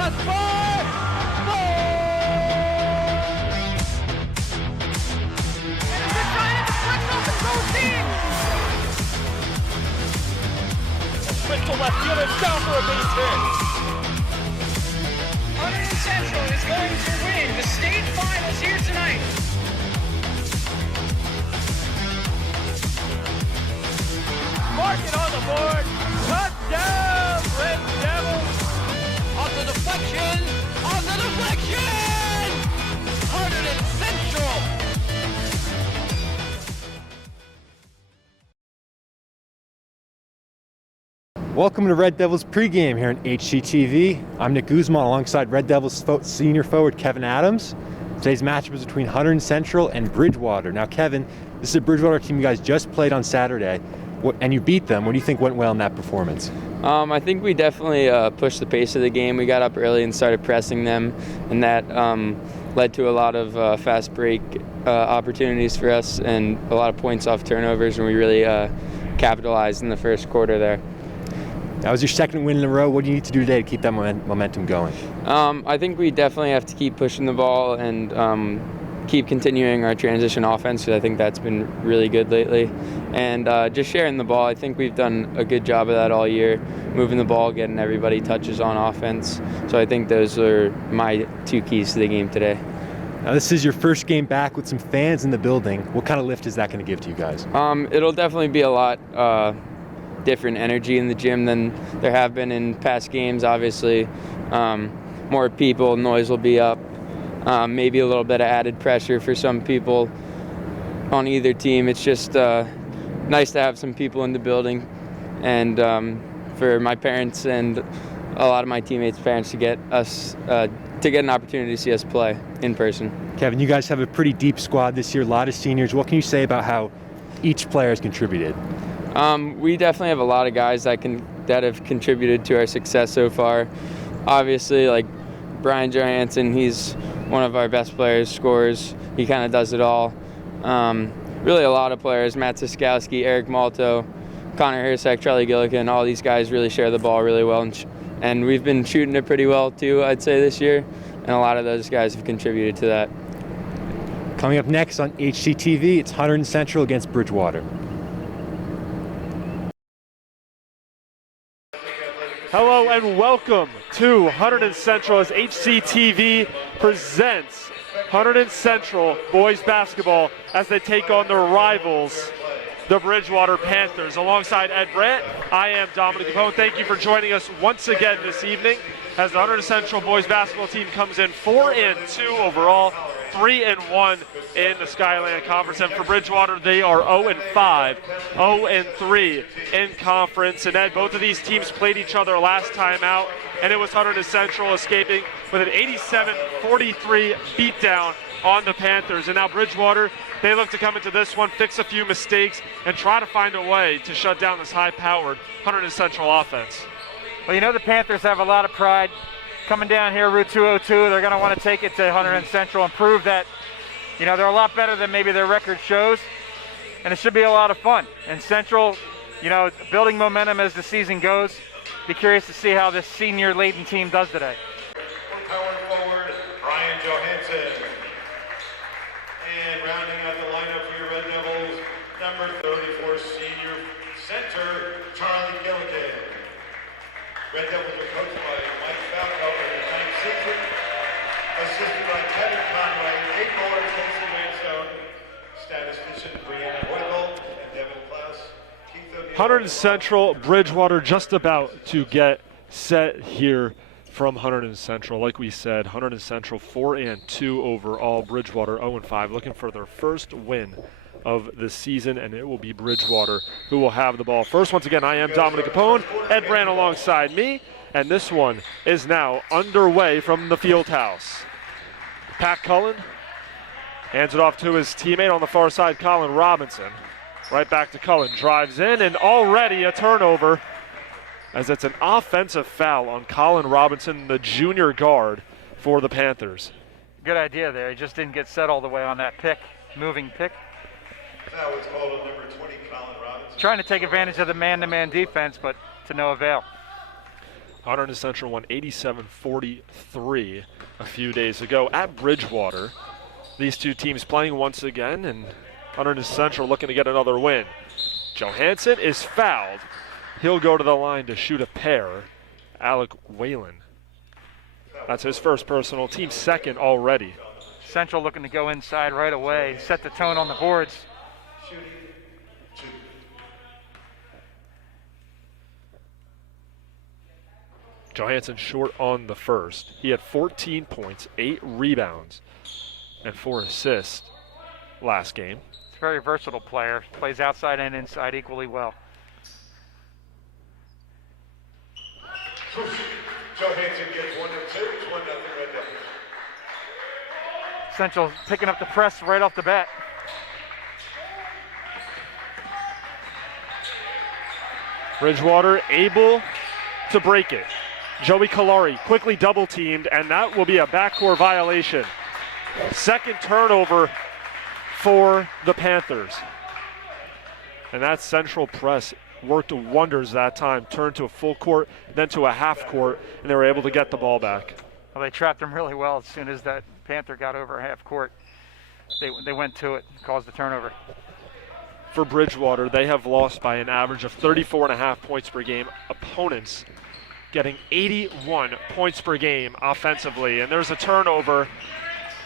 pass far. Quick to left field and down for a base hit. Hunterdon Central is going to win the state finals here tonight. Mark it on the board. Touchdown, Red Devils. Off the deflection. Off the deflection. Hunterdon Central. Welcome to Red Devils pregame here on HGTV. I'm Nick Guzman alongside Red Devils senior forward Kevin Adams. Today's matchup is between Hunterdon Central and Bridgewater. Now, Kevin, this is a Bridgewater team you guys just played on Saturday, and you beat them. What do you think went well in that performance? I think we definitely pushed the pace of the game. We got up early and started pressing them, and that led to a lot of fast break opportunities for us and a lot of points off turnovers, and we really capitalized in the first quarter there. That was your second win in a row. What do you need to do today to keep that momentum going? I think we definitely have to keep pushing the ball and keep continuing our transition offense, because I think that's been really good lately. And just sharing the ball, I think we've done a good job of that all year, moving the ball, getting everybody touches on offense. So I think those are my two keys to the game today. Now, this is your first game back with some fans in the building. What kind of lift is that going to give to you guys? It'll definitely be a lot different energy in the gym than there have been in past games. Obviously, more people, noise will be up, maybe a little bit of added pressure for some people on either team. It's just nice to have some people in the building, and for my parents and a lot of my teammates' parents to get an opportunity to see us play in person. Kevin, you guys have a pretty deep squad this year, a lot of seniors. What can you say about how each player has contributed? We definitely have a lot of guys that have contributed to our success so far. Obviously, like Brian Johansson, he's one of our best players, scorers. He kind of does it all. Really a lot of players, Matt Siskowski, Eric Malto, Connor Hersek, Charlie Gilligan, all these guys really share the ball really well. And we've been shooting it pretty well too, I'd say, this year. And a lot of those guys have contributed to that. Coming up next on HGTV, it's Hunterdon Central against Bridgewater. Hello and welcome to Hunterdon Central as HCTV presents Hunterdon Central boys basketball as they take on their rivals, the Bridgewater Panthers. Alongside Ed Brandt, I am Dominic Capone. Thank you for joining us once again this evening as the Hunterdon Central boys basketball team comes in 4-2 overall, 3-1 in the Skyland Conference. And for Bridgewater, they are 0-5, 0-3 in conference. And Ed, both of these teams played each other last time out, and it was Hunterdon Central escaping with an 87-43 beatdown on the Panthers. And now Bridgewater, they look to come into this one, fix a few mistakes, and try to find a way to shut down this high-powered Hunterdon Central offense. Well, you know the Panthers have a lot of pride. Coming down here, Route 202, they're going to want to take it to Hunterdon Central and prove that, you know, they're a lot better than maybe their record shows. And it should be a lot of fun. And Central, you know, building momentum as the season goes. Be curious to see how this senior-laden team does today. Power forward, Brian Johansson. And rounding out the lineup for your Red Devils, number 34, senior center, Charlie Gilligan. Red Devils are coached by Mike Falco in the 9th season, assisted by Kevin Conway, Nate Moore, Casey Vanstone, statistician Brianna Hoygle, and Devin Klaus. Hunterdon Central, Bridgewater just about to get set here from Hunterdon Central. Like we said, Hunterdon Central 4-2 overall, Bridgewater 0-5, looking for their first win of the season, and it will be Bridgewater who will have the ball first. Once again, I am Dominic Capone, Ed Brandt alongside me, and this one is now underway from the field house. Pat Cullen hands it off to his teammate on the far side, Colin Robinson. Right back to Cullen, drives in, and already a turnover as it's an offensive foul on Colin Robinson, the junior guard for the Panthers. Good idea there. He just didn't get set all the way on that pick, moving pick. Now it's called on number 20, Colin Robinson. Trying to take advantage of the man-to-man defense, but to no avail. Hunterdon Central won 87-43 a few days ago at Bridgewater. These two teams playing once again, and Hunterdon Central looking to get another win. Johansson is fouled. He'll go to the line to shoot a pair. Alec Whalen. That's his first personal, team second already. Central looking to go inside right away, set the tone on the boards. Johansson short on the first. He had 14 points, 8 rebounds, and 4 assists last game. He's a very versatile player. Plays outside and inside equally well. Johansson gets 1 and 2. It's 1-0 Red Devils. Central picking up the press right off the bat. Bridgewater able to break it. Joey Kalari quickly double teamed, and that will be a backcourt violation. Second turnover for the Panthers. And that Central press worked wonders that time. Turned to a full court, then to a half court, and they were able to get the ball back. Well, they trapped him really well as soon as that Panther got over half court. They went to it, caused the turnover. For Bridgewater, they have lost by an average of 34.5 points per game. Opponents getting 81 points per game offensively. And there's a turnover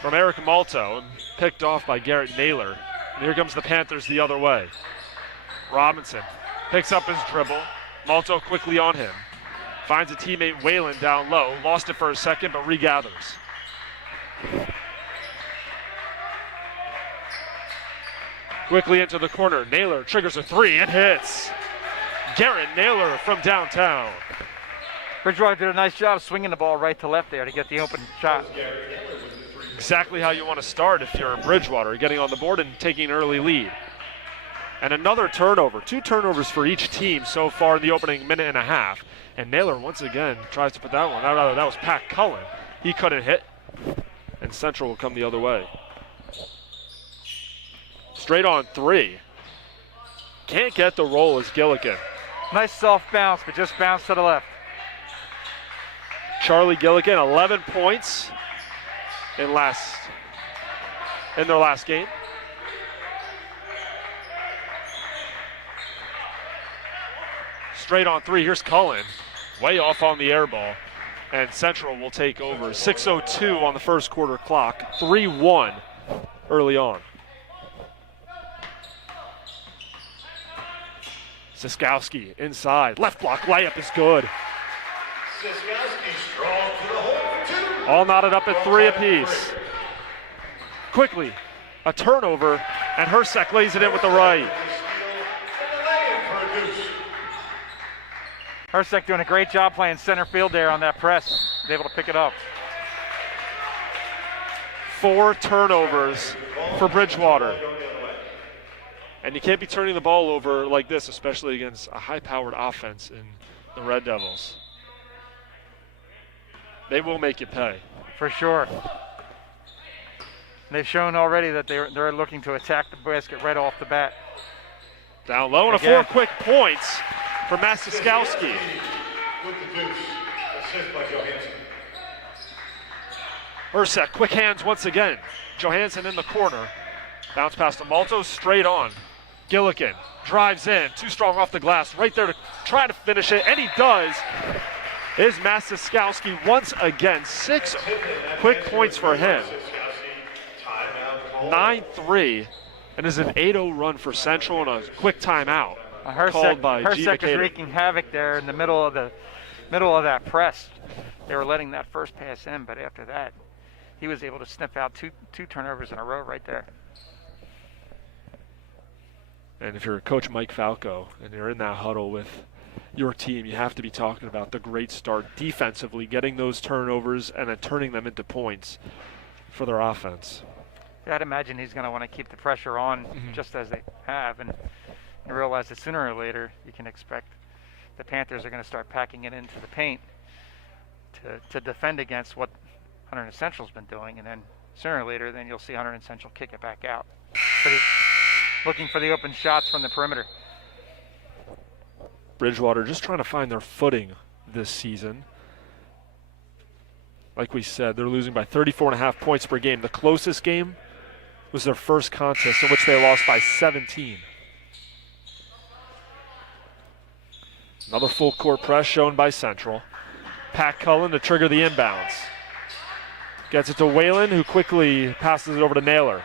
from Eric Malto, picked off by Garrett Naylor. And here comes the Panthers the other way. Robinson picks up his dribble. Malto quickly on him. Finds a teammate, Whalen, down low. Lost it for a second, but regathers. Quickly into the corner. Naylor triggers a three and hits. Garrett Naylor from downtown. Bridgewater did a nice job swinging the ball right to left there to get the open shot. Exactly how you want to start if you're Bridgewater, getting on the board and taking an early lead. And another turnover. 2 turnovers for each team so far in the opening minute and a half. And Naylor once again tries to put that one out. That was Pat Cullen. He couldn't hit. And Central will come the other way. Straight on 3. Can't get the roll as Gilligan. Nice soft bounce, but just bounced to the left. Charlie Gilligan, 11 points in their last game. Straight on 3, here's Cullen. Way off on the air ball. And Central will take over. 6:02 on the first quarter clock. 3-1 early on. Siskowski inside. Left block layup is good. Siskowski strong to the hole for 2. All knotted up at 3 apiece. Quickly, a turnover, and Hersek lays it in with the right. Hersek doing a great job playing center field there on that press. He's able to pick it up. 4 turnovers for Bridgewater. And you can't be turning the ball over like this, especially against a high-powered offense in the Red Devils. They will make you pay. For sure. They've shown already that they're looking to attack the basket right off the bat. Down low and Again. 4 quick points for Siskowski. With the deuce. Assist by Johansson. Hersek, quick hands once again. Johansson in the corner. Bounce pass to Malto, straight on. Gilligan drives in, too strong off the glass, right there to try to finish it, and he does. Is Siskowski once again. 6 quick points for him. 9-3, and is an 8-0 run for Central and a quick timeout called by Hersek is wreaking havoc there in the middle of that press. They were letting that first pass in, but after that, he was able to sniff out two turnovers in a row right there. And if you're Coach Mike Falco and you're in that huddle with your team, you have to be talking about the great start defensively, getting those turnovers and then turning them into points for their offense. Yeah, I'd imagine he's going to want to keep the pressure on just as they have and realize that sooner or later you can expect the Panthers are going to start packing it into the paint to defend against what Hunterdon Central's been doing, and then sooner or later then you'll see Hunterdon Central kick it back out. Looking for the open shots from the perimeter. Bridgewater just trying to find their footing this season. Like we said, they're losing by 34.5 points per game. The closest game was their first contest in which they lost by 17. Another full court press shown by Central. Pat Cullen to trigger the inbounds. Gets it to Whalen, who quickly passes it over to Naylor.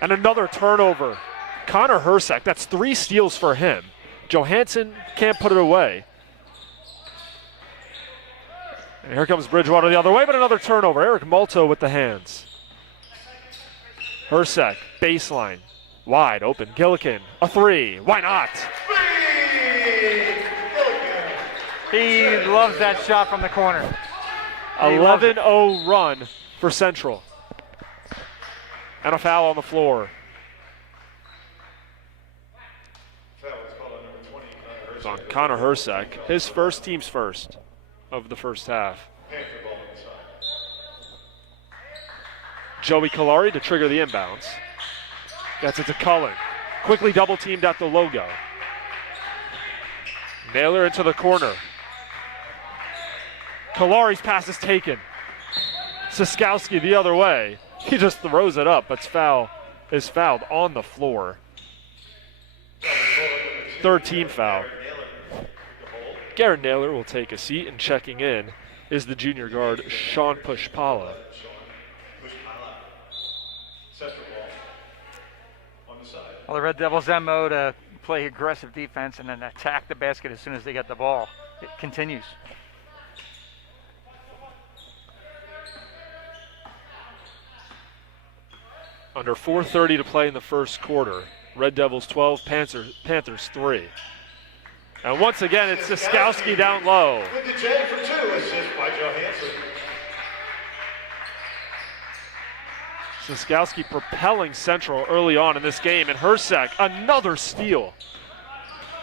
And another turnover. Connor Hersek, that's 3 steals for him. Johansson can't put it away. And here comes Bridgewater the other way, but another turnover. Eric Malto with the hands. Hersek, baseline, wide open. Gillikin, a 3. Why not? He loves that shot from the corner. 11-0 run for Central. And a foul on the floor. It's on Connor Hersek, his first, team's first of the first half. Joey Kalari to trigger the inbounds. Gets it to Cullen. Quickly double teamed at the logo. Naylor into the corner. Kalari's pass is taken. Siskowski the other way. He just throws it up, but is fouled on the floor. Third team foul. Garrett Naylor will take a seat, and checking in is the junior guard, Sean Pushpala. Well, the Red Devils' MO to play aggressive defense and then attack the basket as soon as they get the ball. It continues. Under 4:30 to play in the first quarter. Red Devils 12, Panthers 3. And once again, it's Siskowski down low. With the J for 2, assist by Johansson. Siskowski propelling Central early on in this game, and Hersek, another steal.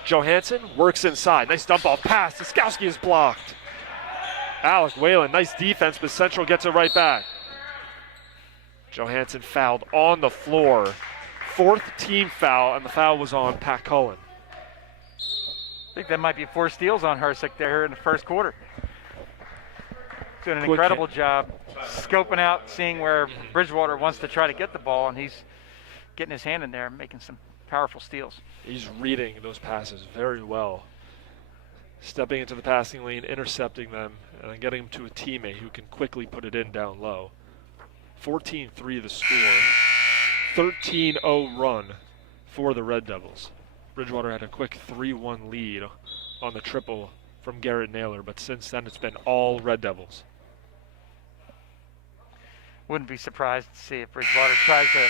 Johansson works inside. Nice dump ball pass. Siskowski is blocked. Alec Whalen, nice defense, but Central gets it right back. Johansson fouled on the floor. 4th team foul, and the foul was on Pat Cullen. I think that might be 4 steals on Hersek there in the first quarter. Doing an incredible job scoping out, seeing where Bridgewater wants to try to get the ball, and he's getting his hand in there and making some powerful steals. He's reading those passes very well. Stepping into the passing lane, intercepting them, and then getting them to a teammate who can quickly put it in down low. 14-3 the score. 13-0 run for the Red Devils. Bridgewater had a quick 3-1 lead on the triple from Garrett Naylor, but since then it's been all Red Devils. Wouldn't be surprised to see if Bridgewater tries to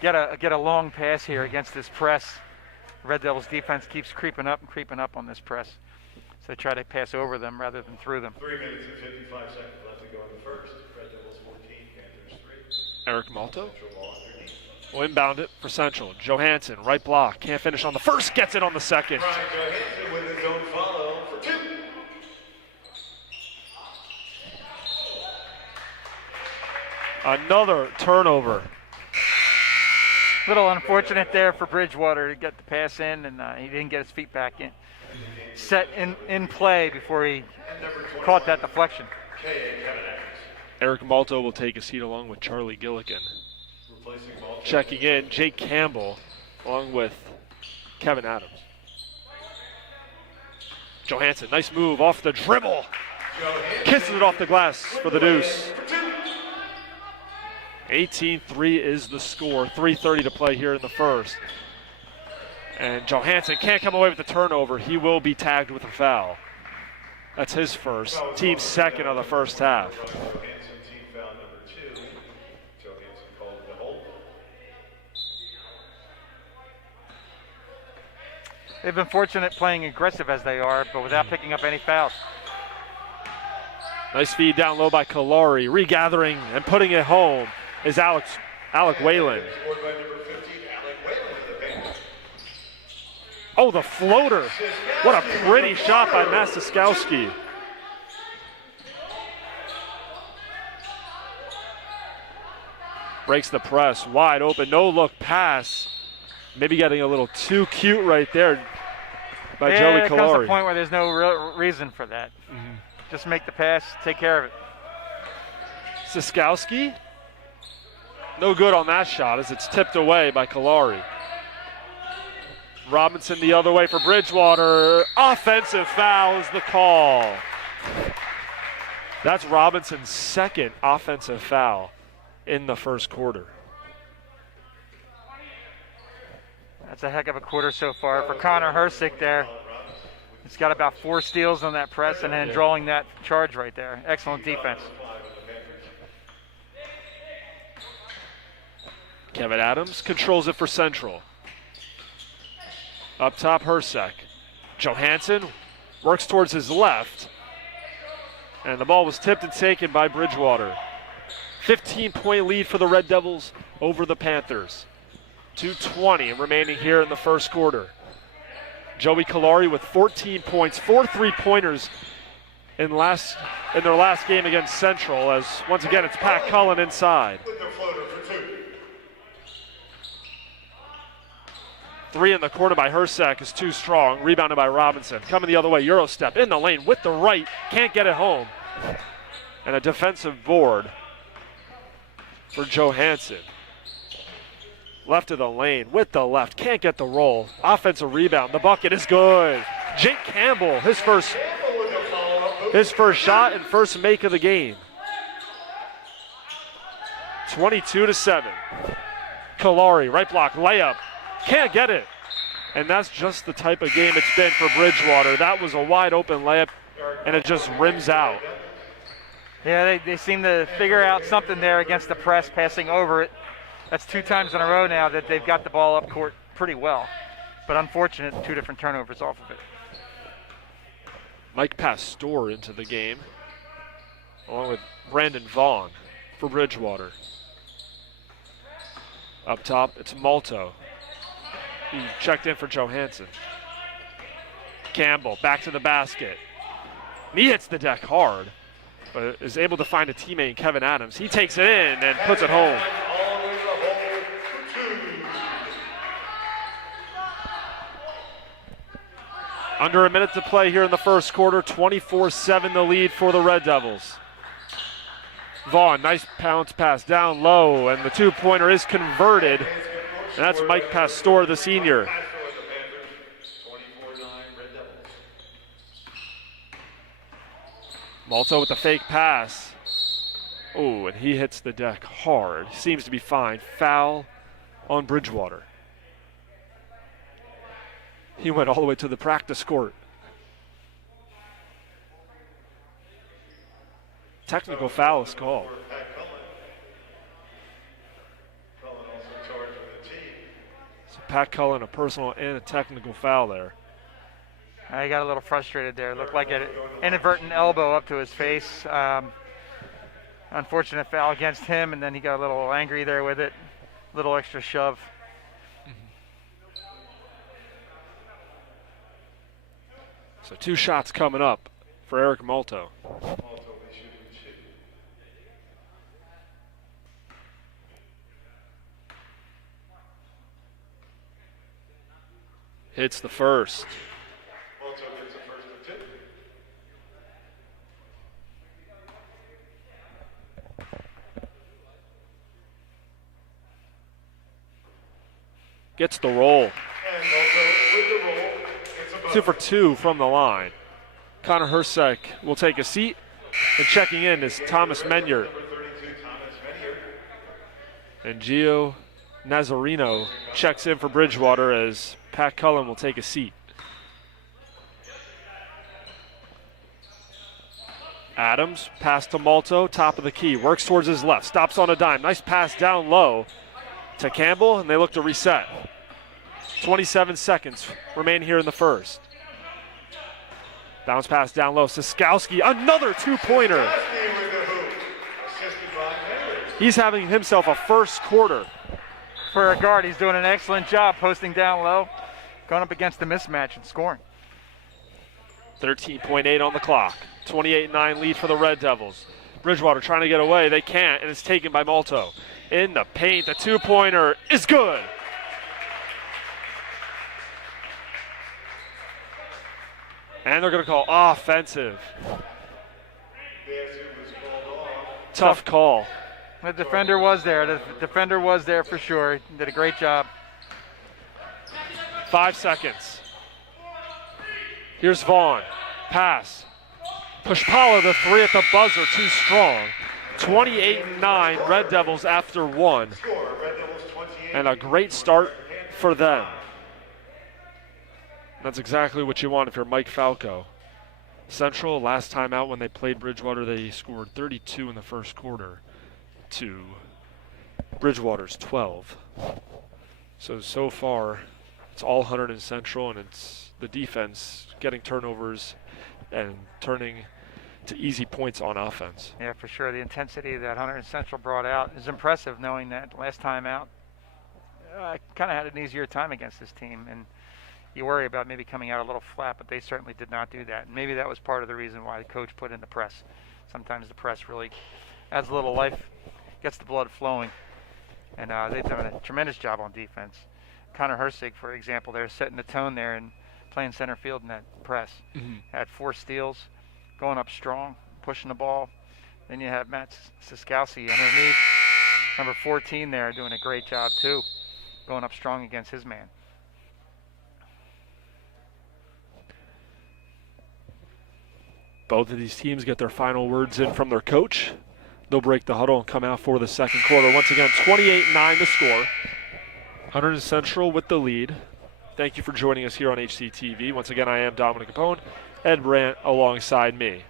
get a long pass here against this press. Red Devils defense keeps creeping up on this press. So they try to pass over them rather than through them. 3 minutes and 55 seconds left to go in the first. Red Devils 14, Panthers 3. Eric Malto will inbound it for Central. Johansson, right block, can't finish on the first, gets it on the second. Brian Johansson with his own follow for 2. Another turnover. Little unfortunate there for Bridgewater to get the pass in, and he didn't get his feet back in. Set in play before he caught that deflection. Eric Malto will take a seat along with Charlie Gillikin. Checking in, Jake Campbell, along with Kevin Adams. Johansson, nice move off the dribble. Kisses it off the glass for the deuce. 18-3 is the score. 3:30 to play here in the first. And Johansson can't come away with the turnover. He will be tagged with a foul. That's his first. Team's second of the first half. They've been fortunate playing aggressive as they are, but without picking up any fouls. Nice feed down low by Kalari. Regathering and putting it home is Alec Whalen. Oh, the floater. What a pretty shot by Siskowski. Breaks the press, wide open, no look pass. Maybe getting a little too cute right there. by Yeah, Joey there comes a Kalari. point where there's no real reason for that. Just make the pass, take care of it. Siskowski, no good on that shot as it's tipped away by Kalari. Robinson the other way for Bridgewater. Offensive foul is the call. That's Robinson's second offensive foul in the first quarter. That's a heck of a quarter so far for Connor Hersick there. He's got about 4 steals on that press and then drawing that charge right there. Excellent defense. Kevin Adams controls it for Central. Up top, Hersick. Johansson works towards his left. And the ball was tipped and taken by Bridgewater. 15-point lead for the Red Devils over the Panthers. 2:20 remaining here in the first quarter. Joey Kalari with 14 points, 4 3-pointers in their last game against Central, as once again it's Pat Cullen inside. With the floater for 2. 3 in the corner by Hersack is too strong. Rebounded by Robinson. Coming the other way, Euro step in the lane with the right. Can't get it home. And a defensive board for Johansson. Left of the lane with the left. Can't get the roll. Offensive rebound. The bucket is good. Jake Campbell, his first shot and first make of the game. 22-7. Kalari, right block, layup. Can't get it. And that's just the type of game it's been for Bridgewater. That was a wide open layup, and it just rims out. Yeah, they seem to figure out something there against the press, passing over it. That's 2 times in a row now that they've got the ball up court pretty well. But unfortunate, 2 different turnovers off of it. Mike Pastor into the game, along with Brandon Vaughn for Bridgewater. Up top, it's Malto. He checked in for Johansson. Campbell back to the basket. He hits the deck hard, but is able to find a teammate in Kevin Adams. He takes it in and puts it home. Under a minute to play here in the first quarter. 24-7 the lead for the Red Devils. Vaughn, nice bounce pass down low, and the 2-pointer is converted. And that's Mike Pastor, the senior. Malto with the fake pass. Oh, and he hits the deck hard. Seems to be fine. Foul on Bridgewater. He went all the way to the practice court. Technical foul is called. So Pat Cullen, a personal and a technical foul there. He got a little frustrated there. Looked like an inadvertent elbow up to his face. Unfortunate foul against him, and then he got a little angry there with it. Little extra shove. So 2 shots coming up for Eric Malto. Hits the first. Gets the roll. 2 for 2 from the line. Connor Hersack will take a seat, and checking in is Thomas Menyard. And Gio Nazarino checks in for Bridgewater as Pat Cullen will take a seat. Adams, pass to Malto, top of the key, works towards his left, stops on a dime. Nice pass down low to Campbell, and they look to reset. 27 seconds remain here in the first. Bounce pass down low. Siskowski, another 2-pointer. He's having himself a first quarter. For a guard, he's doing an excellent job posting down low, going up against the mismatch and scoring. 13.8 on the clock. 28-9 lead for the Red Devils. Bridgewater trying to get away. They can't, and it's taken by Malto. In the paint, the 2-pointer is good. And they're going to call offensive. Tough call. The defender was there. The defender was there for sure. He did a great job. 5 seconds. Here's Vaughn. Pass. Pushpala the 3 at the buzzer, too strong. 28-9 Red Devils after 1. And a great start for them. That's exactly what you want if you're Mike Falco. Central, last time out when they played Bridgewater, they scored 32 in the first quarter to Bridgewater's 12. So far, it's all Hunterdon Central, and it's the defense getting turnovers and turning to easy points on offense. Yeah, for sure. The intensity that Hunterdon Central brought out is impressive, knowing that last time out, I kind of had an easier time against this team, and you worry about maybe coming out a little flat, but they certainly did not do that. And maybe that was part of the reason why the coach put in the press. Sometimes the press really adds a little life, gets the blood flowing, and they've done a tremendous job on defense. Connor Hersig, for example, they're setting the tone there and playing center field in that press. Had 4 steals, going up strong, pushing the ball. Then you have Matt Siskowski underneath, number 14 there, doing a great job too, going up strong against his man. Both of these teams get their final words in from their coach. They'll break the huddle and come out for the second quarter. Once again, 28-9 the score. Hunterdon Central with the lead. Thank you for joining us here on HCTV. Once again, I am Dominic Capone, Ed Brandt alongside me.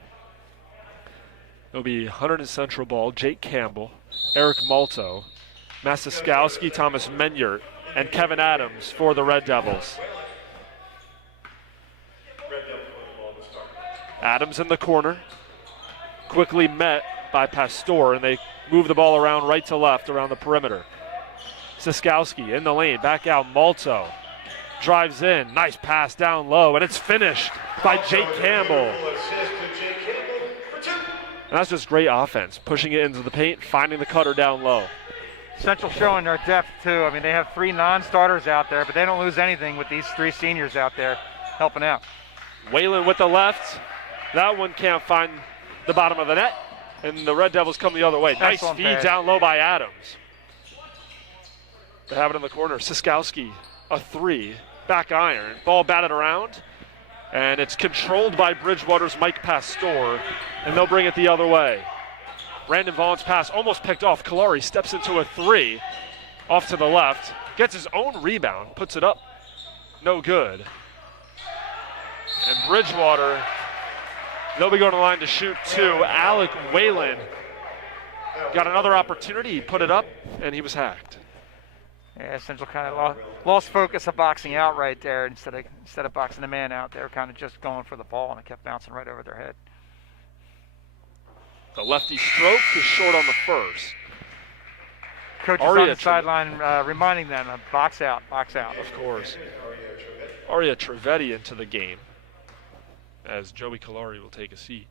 It'll be Hunterdon Central ball, Jake Campbell, Eric Malto, Masiskowski, Thomas Menyert, and Kevin Adams for the Red Devils. Adams in the corner, quickly met by Pastor, and they move the ball around right to left around the perimeter. Siskowski in the lane, back out, Malto drives in, nice pass down low, and it's finished by Jake Campbell. And that's just great offense, pushing it into the paint, finding the cutter down low. Central showing their depth too. I mean, they have 3 non-starters out there, but they don't lose anything with these 3 seniors out there helping out. Whalen with the left. That one can't find the bottom of the net, and the Red Devils come the other way. Nice Excellent feed pass. down low by Adams. They have it in the corner. Siskowski, a 3, back iron. Ball batted around, and it's controlled by Bridgewater's Mike Pastor, and they'll bring it the other way. Brandon Vaughn's pass almost picked off. Kalari steps into a 3, off to the left, gets his own rebound, puts it up, no good. And Bridgewater, they'll be going to the line to shoot 2. Alec Whalen got another opportunity. He put it up, and he was hacked. Yeah, Central kind of lost focus of boxing out right there. Instead of boxing the man out, they were kind of just going for the ball, and it kept bouncing right over their head. The lefty stroke is short on the first. Coach is on the sideline reminding them, box out, box out. Of course. Aria Trevetti into the game, as Joey Kalari will take a seat.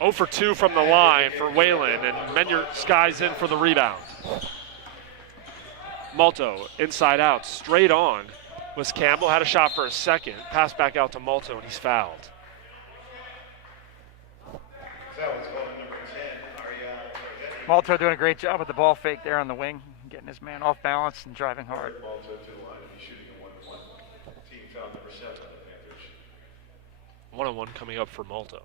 0 for 2 from the line for Whalen, and Menyert skies in for the rebound. Malto, inside out, straight on was Campbell, had a shot for a second, passed back out to Malto, and he's fouled. Malto doing a great job with the ball fake there on the wing, getting his man off balance and driving hard. 1-on-1 coming up for Malto.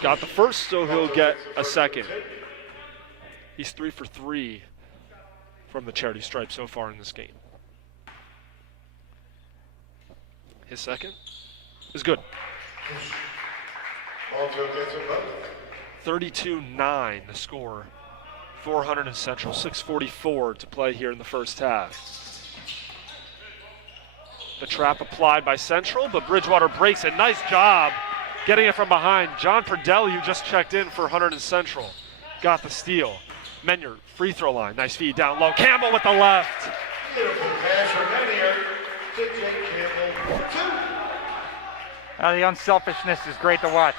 Got the first, so he'll get a second. He's 3 for 3 from the charity stripe so far in this game. His second is good. 32-9 the score. 400 Central, 6:44 to play here in the first half. The trap applied by Central, but Bridgewater breaks it. Nice job getting it from behind. John Perdelli, who just checked in for Hunterdon Central, got the steal. Menyert, free throw line. Nice feed down low. Campbell with the left. The unselfishness is great to watch.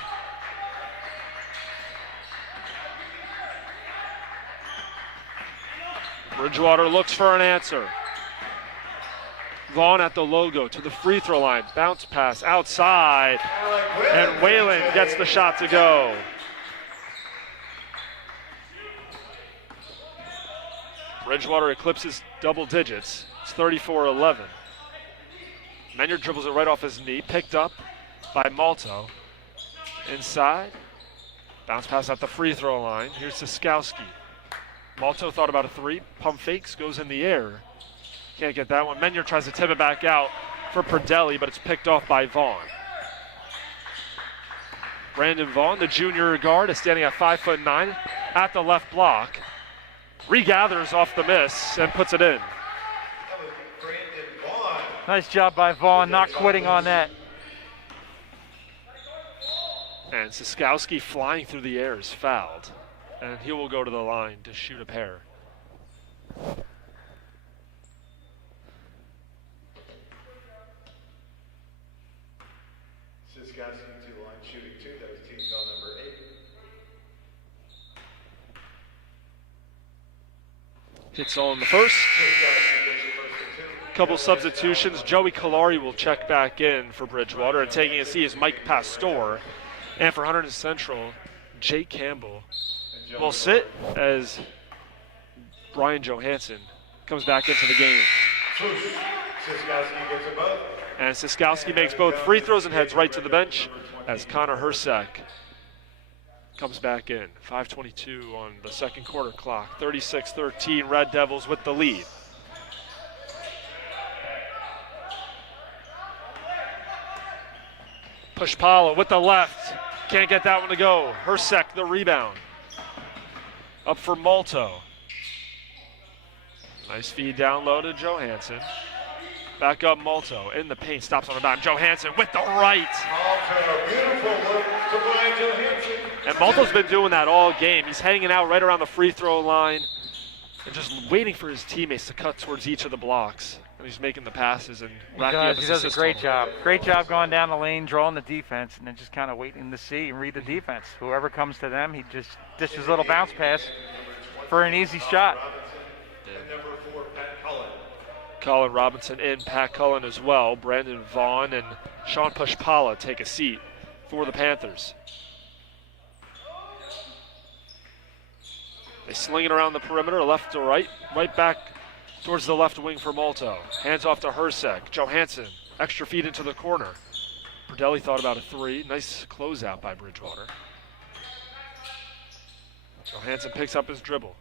Bridgewater looks for an answer. Vaughn at the logo to the free throw line. Bounce pass outside. And Whalen gets the shot to go. Bridgewater eclipses double digits. It's 34-11. Menyard dribbles it right off his knee. Picked up by Malto. Inside. Bounce pass at the free throw line. Here's Siskowski. Malto thought about a three. Pump fakes, goes in the air. Can't get that one. Menyard tries to tip it back out for Perdelli, but it's picked off by Vaughn. Brandon Vaughn, the junior guard, is standing at 5'9" at the left block. Regathers off the miss and puts it in. Nice job by Vaughn, not quitting on that. And Siskowski flying through the air is fouled. And he will go to the line to shoot a pair. Siskowski to the line shooting 2. That was team foul number 8. Hits on the first. Couple substitutions. Joey Kalari will check back in for Bridgewater, and taking a seat is Mike Pastor. And for Hunterdon Central, Jake Campbell will sit as Brian Johansson comes back into the game. Siskowski gets a both. And Siskowski makes both free throws and heads right to the bench as Connor Hersak comes back in. 5:22 on the second quarter clock. 36-13, Red Devils with the lead. Pushpala with the left. Can't get that one to go. Hersak the rebound. Up for Malto. Nice feed down low to Johansson. Back up Malto in the paint, stops on a dime. Johansson with the right. Malto, beautiful look to Brian Johansson. And Malto's been doing that all game. He's hanging out right around the free throw line and just waiting for his teammates to cut towards each of the blocks. And he's making the passes and racking up He his does a assists great on job. Great job going down the lane, drawing the defense, and then just kind of waiting to see and read the defense. Whoever comes to them, he just dishes a little bounce pass for an easy shot. And number 4, Pat Cullen. Colin Robinson in, Pat Cullen as well. Brandon Vaughn and Sean Pushpala take a seat for the Panthers. They sling it around the perimeter, left to right, right back towards the left wing for Malto. Hands off to Hersak. Johansson, extra feed into the corner. Perdelli thought about a three. Nice closeout by Bridgewater. Johansson picks up his dribble.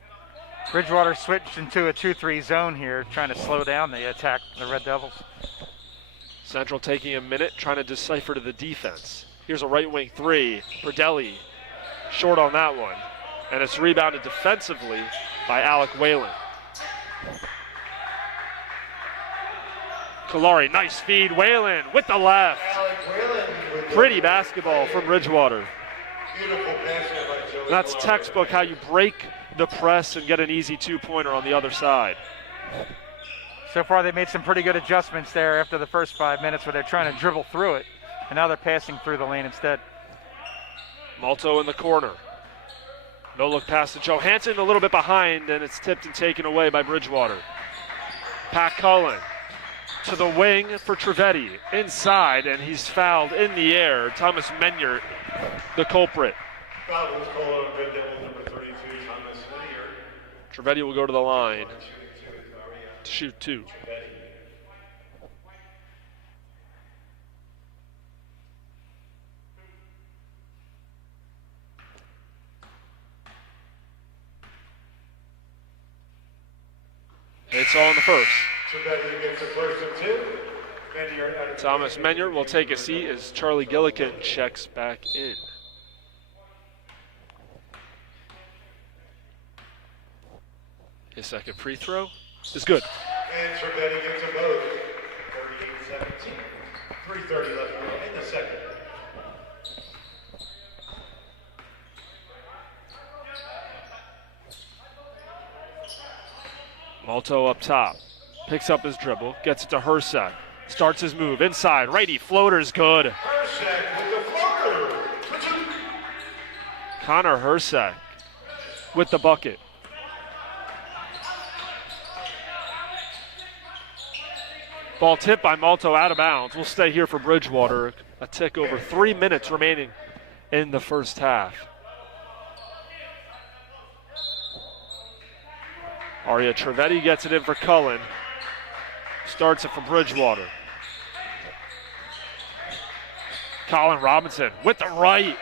Bridgewater switched into a 2-3 zone here, trying to slow down the attack, the Red Devils. Central taking a minute, trying to decipher to the defense. Here's a right wing three. Perdelli short on that one. And it's rebounded defensively by Alec Whalen. Kalari, nice feed. Whalen with the left. Alec Whalen with the Pretty basketball from Bridgewater. beautiful pass by Joey. That's Kalari. textbook how you break the press and get an easy two-pointer on the other side. So far, they made some pretty good adjustments there after the first 5 minutes where they're trying to dribble through it, and now they're passing through the lane instead. Malto in the corner. No look pass to Johansson, a little bit behind, and it's tipped and taken away by Bridgewater. Pat Cullen to the wing for Trivedi. Inside, and he's fouled in the air. Thomas Menyard, the culprit. Foul was called on Red Devil number 32, Thomas Menyard. Trivedi will go to the line Shooting 2 is Maria to shoot two. Betty. It's on the first. Trivedi gets the first of 2. Menyard out of Thomas Menyard will take a seat as Charlie Gillikin checks back in. His second free throw is good. And Trivedi gets them both. 38-17. 3:30 left in the second. Malto up top. Picks up his dribble. Gets it to Hersak. Starts his move. Inside. Righty. Floater's good. Hersak with the floater for 2. Connor Hersak with the bucket. Ball tipped by Malto out of bounds. We'll stay here for Bridgewater. A tick over 3 minutes remaining in the first half. Aria Trevetti gets it in for Cullen. Starts it for Bridgewater. Colin Robinson with the right.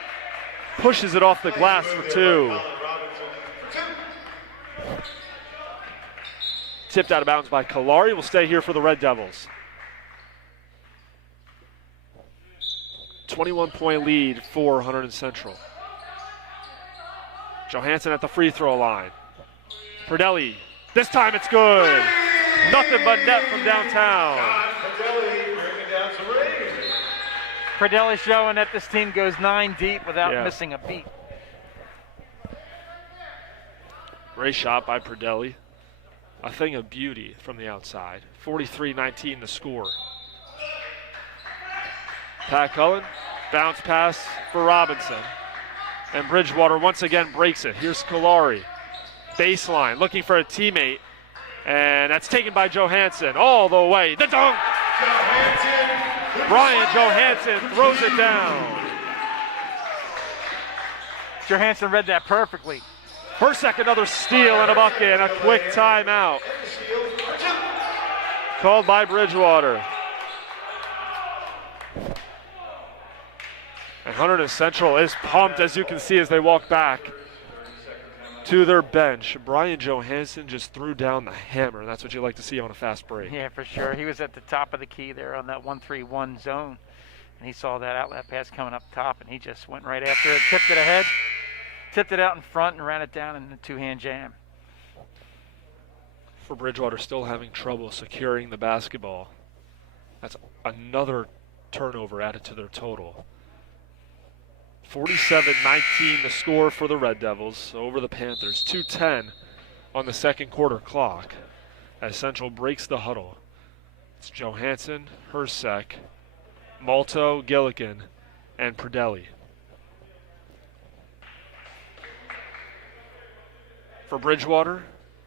Pushes it off the glass for two. Tipped out of bounds by Kalari. Will stay here for the Red Devils. 21-point lead for Hunterdon Central. Johansson at the free throw line. Perdelli. This time it's good. Nothing but net from downtown. Perdelli showing that this team goes 9 deep without missing a beat. Great shot by Perdelli. A thing of beauty from the outside. 43-19 the score. Pat Cullen, bounce pass for Robinson. And Bridgewater once again breaks it. Here's Kalari. Baseline, looking for a teammate. And that's taken by Johansson all the way. The dunk! Brian Johansson throws it down. Johansson read that perfectly. Hersack, another steal and a bucket and a quick timeout. Called by Bridgewater. And Hunterdon Central is pumped, as you can see, as they walk back to their bench. Brian Johansson just threw down the hammer. That's what you like to see on a fast break. Yeah, for sure. He was at the top of the key there on that 1-3-1 zone. And he saw that outlet pass coming up top, and he just went right after it, tipped it ahead, tipped it out in front, and ran it down in the two-hand jam. For Bridgewater, still having trouble securing the basketball. That's another turnover added to their total. 47-19 the score for the Red Devils over the Panthers. 2:10 on the second quarter clock as Central breaks the huddle. It's Johansson, Hersack, Malto, Gilligan, and Perdelli. For Bridgewater,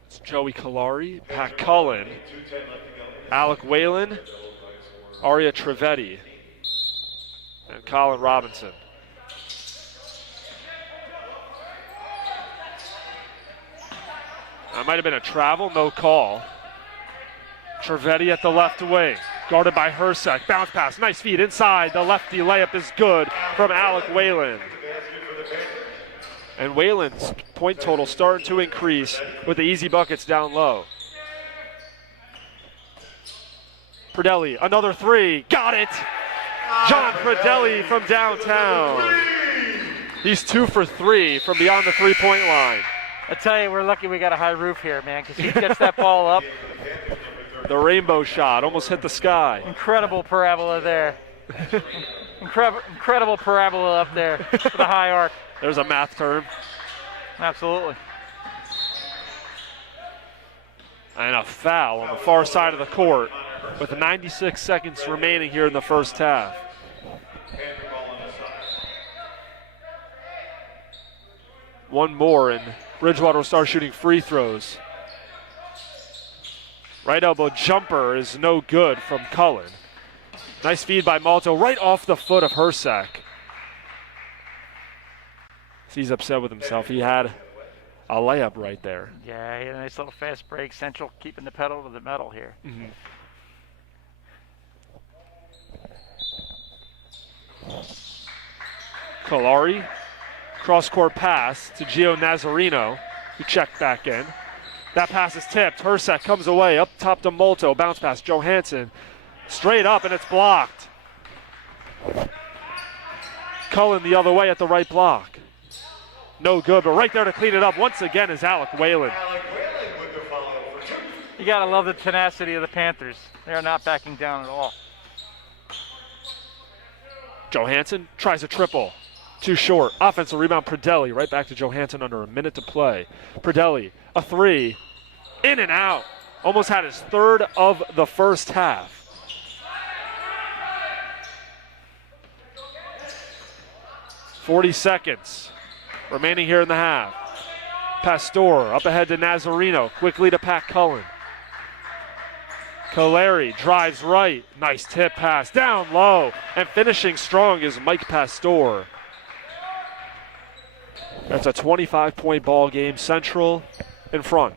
it's Joey Kalari, Pat Cullen, Alec Whalen, Aria Trevetti, and Colin Robinson. That might have been a travel, no call. Trevetti at the left wing, guarded by Hersack. Bounce pass, nice feed inside. The lefty layup is good from Alec Whalen. And Whalen's point total starting to increase with the easy buckets down low. Perdelli, another three, got it! John Perdelli from downtown. He's 2 for 3 from beyond the three-point line. I tell you, we're lucky we got a high roof here, man, because he gets that ball up. The rainbow shot almost hit the sky. Incredible parabola there. Incredible parabola up there for the high arc. There's a math term. Absolutely. And a foul on the far side of the court with 96 seconds remaining here in the first half. One more and Bridgewater will start shooting free throws. Right elbow jumper is no good from Cullen. Nice feed by Malto right off the foot of Hersack. He's upset with himself. He had a layup right there. Yeah, he had a nice little fast break. Central keeping the pedal to the metal here. Mm-hmm. Kalari, cross-court pass to Gio Nazarino, who checked back in. That pass is tipped. Hersack comes away, up top to Malto. Bounce pass, Johansson. Straight up, and it's blocked. Cullen the other way at the right block. No good, but right there to clean it up once again is Alec Whalen. You got to love the tenacity of the Panthers. They are not backing down at all. Johansson tries a triple. Too short. Offensive rebound, Perdelli. Right back to Johansson under a minute to play. Perdelli, a three. In and out. Almost had his third of the first half. .40 seconds remaining here in the half. Pastor up ahead to Nazarino. Quickly to Pat Cullen. Caleri drives right. Nice tip pass down low. And finishing strong is Mike Pastor. That's a 25-point ball game. Central in front.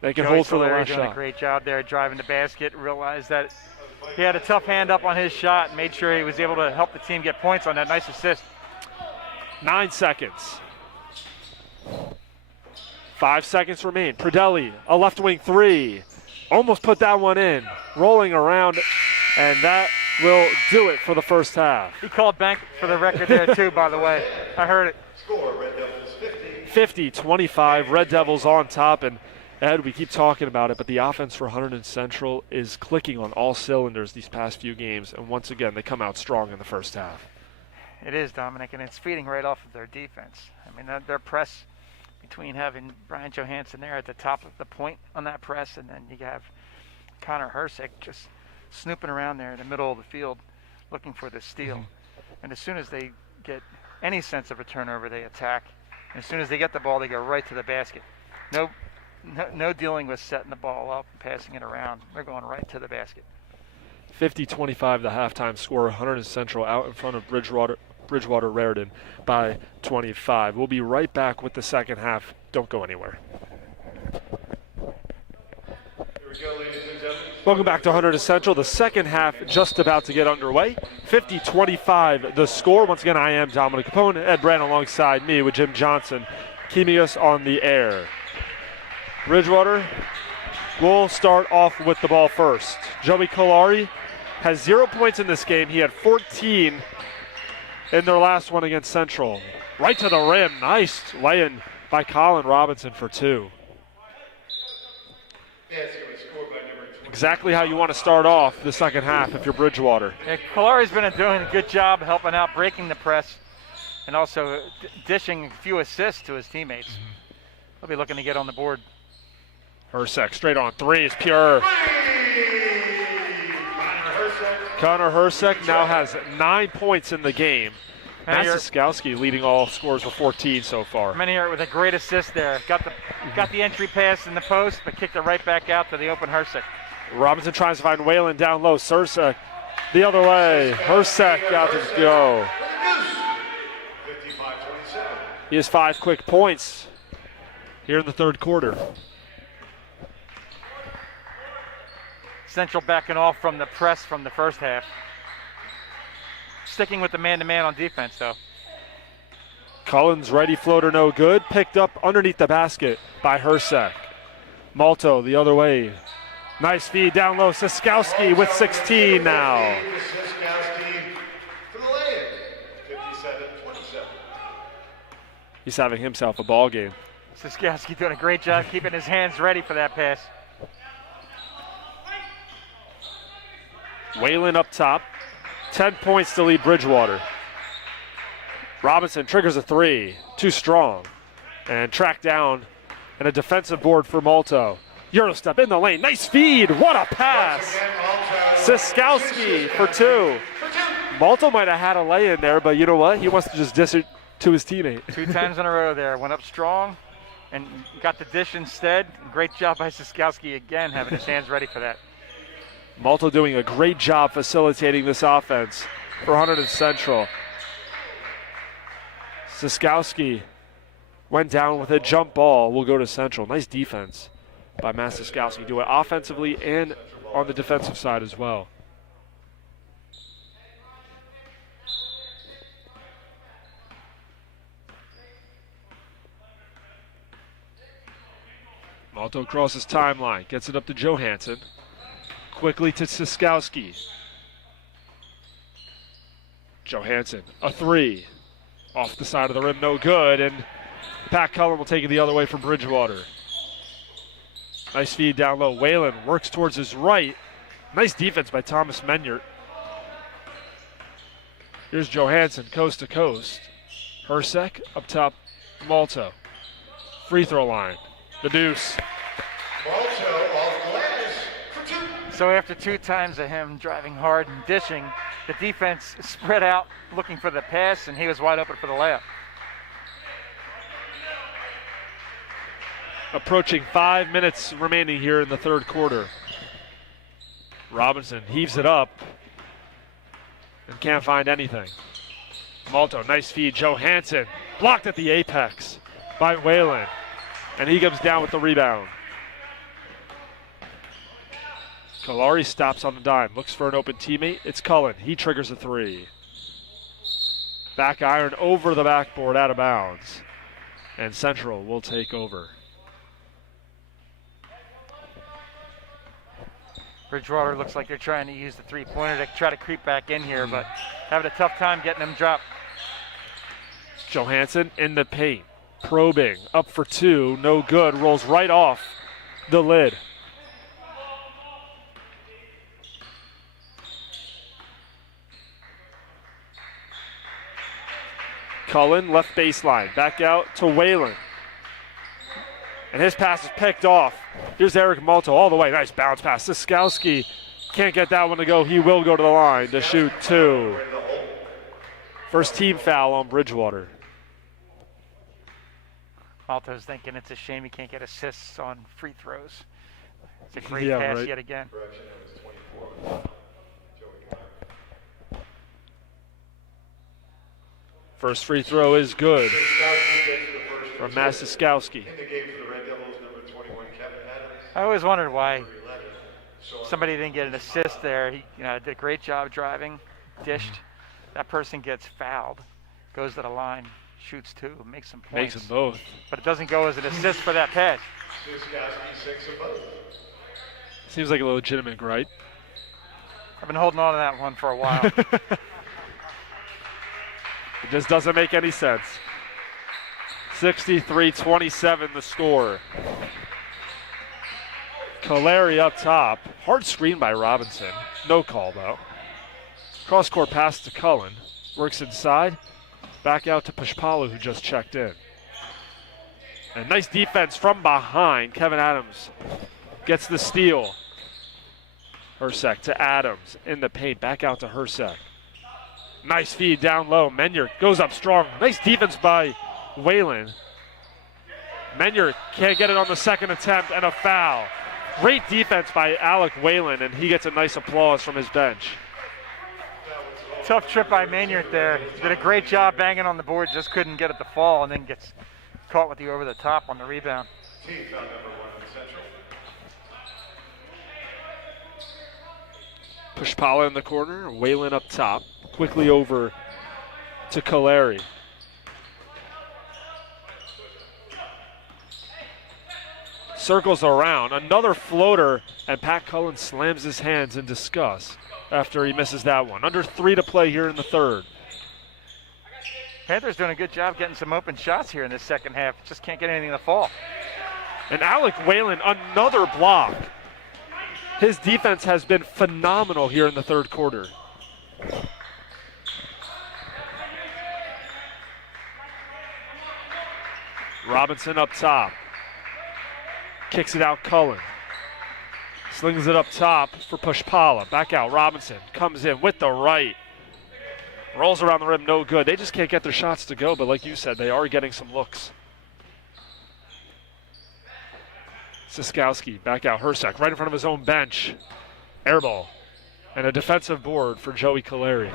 They can hold for the last doing shot. A great job there driving the basket. Realized that he had a tough hand up on his shot and made sure he was able to help the team get points on that nice assist. 9 seconds. 5 seconds remain. Pradelli, a left wing three. Almost put that one in. Rolling around, and that will do it for the first half. He called bank for the record there too, by the way. I heard it. Score, Red Devils 50. 50-25, Red Devils on top, and Ed, we keep talking about it, but the offense for Hunterdon Central is clicking on all cylinders these past few games, and once again, they come out strong in the first half. It is, Dominic, and it's feeding right off of their defense. I mean, their press between having Brian Johansson there at the top of the point on that press, and then you have Connor Hersick just snooping around there in the middle of the field looking for the steal. And as soon as they get any sense of a turnover, they attack. And as soon as they get the ball, they go right to the basket. No dealing with setting the ball up and passing it around. They're going right to the basket. 50-25 the halftime score. Hunterdon Central out in front of Bridgewater Raritan by 25. We'll be right back with the second half. Don't go anywhere. Here we go, ladies and gentlemen. Welcome back to Hunterdon Central. The second half just about to get underway. 50-25 the score. Once again, I am Dominic Capone. Ed Brand alongside me with Jim Johnson, keeping us on the air. Bridgewater will start off with the ball first. Joey Caleri has 0 points in this game. He had 14 in their last one against Central. Right to the rim. Nice lay-in by Colin Robinson for two. Exactly how you want to start off the second half if you're Bridgewater. Yeah, Calari's been doing a good job helping out, breaking the press, and also dishing a few assists to his teammates. He'll be looking to get on the board. Hersick straight on three is pure. Connor Hersick now has 9 points in the game. Matt Siskowski leading all scores with 14 so far. Menier with a great assist there. Got the entry pass in the post, but kicked it right back out to the open Hersick. Robinson tries to find Whalen down low. Sursek the other way. Hersick got to go. 55-27. He has 5 quick points here in the third quarter. Central backing off from the press from the first half. Sticking with the man-to-man on defense, though. Cullen's righty floater no good. Picked up underneath the basket by Hersick. Malto the other way. Nice feed down low. Siskowski with 16 now. Siskowski for the lay-in. 57-27. He's having himself a ball game. Siskowski doing a great job keeping his hands ready for that pass. Whalen up top. 10 points to lead Bridgewater. Robinson triggers a three. Too strong. And tracked down. And a defensive board for Malto. Eurostep in the lane. Nice feed. What a pass. Siskowski for two. Malto might have had a lay in there, but you know what? He wants to just dish it to his teammate. 2 times in a row there. Went up strong and got the dish instead. Great job by Siskowski again, having his hands ready for that. Malto doing a great job facilitating this offense for Hunterdon Central. Siskowski went down with a jump ball. Will go to Central. Nice defense by Matt Siskowski. Do it offensively and on the defensive side as well. Malto crosses timeline. Gets it up to Johansson. Quickly to Siskowski. Johansson, a three. Off the side of the rim, no good. And Pat Cullen will take it the other way from Bridgewater. Nice feed down low. Whalen works towards his right. Nice defense by Thomas Menyert. Here's Johansson, coast to coast. Hersick up top, Malto. Free throw line. The deuce. Malto off glass for two. So after 2 times of him driving hard and dishing, the defense spread out looking for the pass, and he was wide open for the layup. Approaching 5 minutes remaining here in the third quarter. Robinson heaves it up and can't find anything. Malto, nice feed. Johansson blocked at the apex by Whalen, and he comes down with the rebound. Kalari stops on the dime, looks for an open teammate. It's Cullen. He triggers a three. Back iron over the backboard, out of bounds. And Central will take over. Bridgewater looks like they're trying to use the three-pointer to try to creep back in here, but having a tough time getting them dropped. Johansson in the paint, probing, up for two, no good, rolls right off the lid. Cullen, left baseline, back out to Whalen. And his pass is picked off. Here's Eric Malto all the way. Nice bounce pass. Siskowski can't get that one to go. He will go to the line to shoot two. First team foul on Bridgewater. Malto's thinking it's a shame he can't get assists on free throws. It's a great Yeah, pass right. yet again. First free throw is good from Matt Siskowski. In the game for the Red Devils, number 21, Kevin Adams. I always wondered why 11. So somebody didn't get an assist there. He did a great job driving, dished. That person gets fouled, goes to the line, shoots two, makes some points. Makes them both. But it doesn't go as an assist for that pass. Siskowski 6 of both. Seems like a legitimate gripe. I've been holding on to that one for a while. It just doesn't make any sense. 63-27 the score. Caleri up top. Hard screen by Robinson. No call though. Cross-court pass to Cullen. Works inside. Back out to Pushpalu, who just checked in. And nice defense from behind. Kevin Adams gets the steal. Hersek to Adams in the paint. Back out to Hersek. Nice feed down low. Menyard goes up strong. Nice defense by Whalen. Menyard can't get it on the second attempt, and a foul. Great defense by Alec Whalen, and he gets a nice applause from his bench. Tough trip by Maynard there. Did a great job banging on the board, just couldn't get it to fall, and then gets caught with the over the top on the rebound. Team foul number 1 in Central. Pushpala in the corner, Whalen up top. Quickly over to Caleri. Circles around, another floater, and Pat Cullen slams his hands in disgust after he misses that one. Under 3 to play here in the third. Panthers doing a good job getting some open shots here in this second half. Just can't get anything to fall. And Alec Whalen, another block. His defense has been phenomenal here in the third quarter. Robinson up top. Kicks it out Cullen. Slings it up top for Pushpala. Back out Robinson. Comes in with the right. Rolls around the rim, no good. They just can't get their shots to go, but like you said, they are getting some looks. Siskowski back out. Hersek right in front of his own bench. Air ball. And a defensive board for Joey Caleri.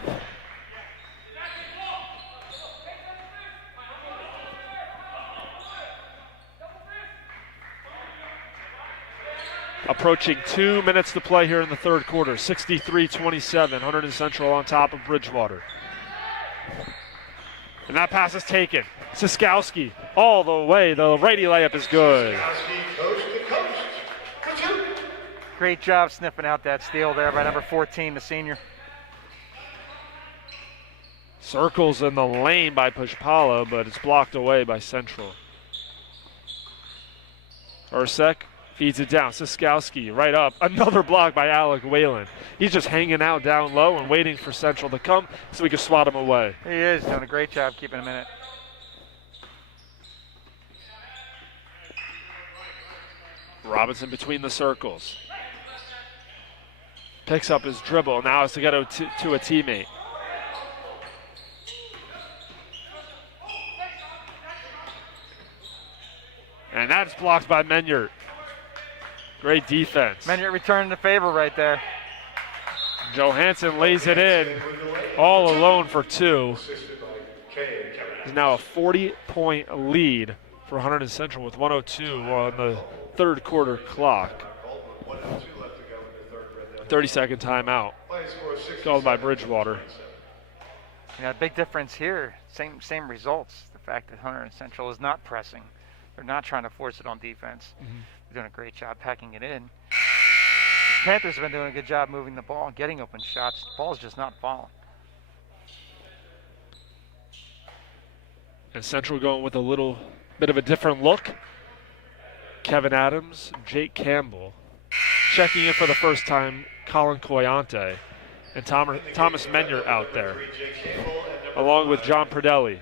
Approaching 2 minutes to play here in the third quarter. 63-27, Hunterdon Central on top of Bridgewater. And that pass is taken. Siskowski all the way. The righty layup is good. Siskowski coast to coast for 2. Great job sniffing out that steal there by number 14, the senior. Circles in the lane by Pushpala, but it's blocked away by Central. Hersek feeds it down. Siskowski right up. Another block by Alec Whalen. He's just hanging out down low and waiting for Central to come so we can swat him away. He is doing a great job keeping him in it. Robinson between the circles. Picks up his dribble. Now has to get to a teammate. And that's blocked by Menyard. Great defense. Menyard returned the favor right there. Johansson lays it in all alone for two. There's now a 40-point lead for Hunterdon Central with 1:02 on the third quarter clock. 30-second timeout called by Bridgewater. Yeah, big difference here. Same results. The fact that Hunterdon Central is not pressing. They're not trying to force it on defense. They're doing a great job packing it in. The Panthers have been doing a good job moving the ball and getting open shots. The ball's just not falling. And Central going with a little bit of a different look. Kevin Adams, Jake Campbell. Checking in for the first time, Colin Coyante. And Thomas Menyard out there, along with John Perdelli.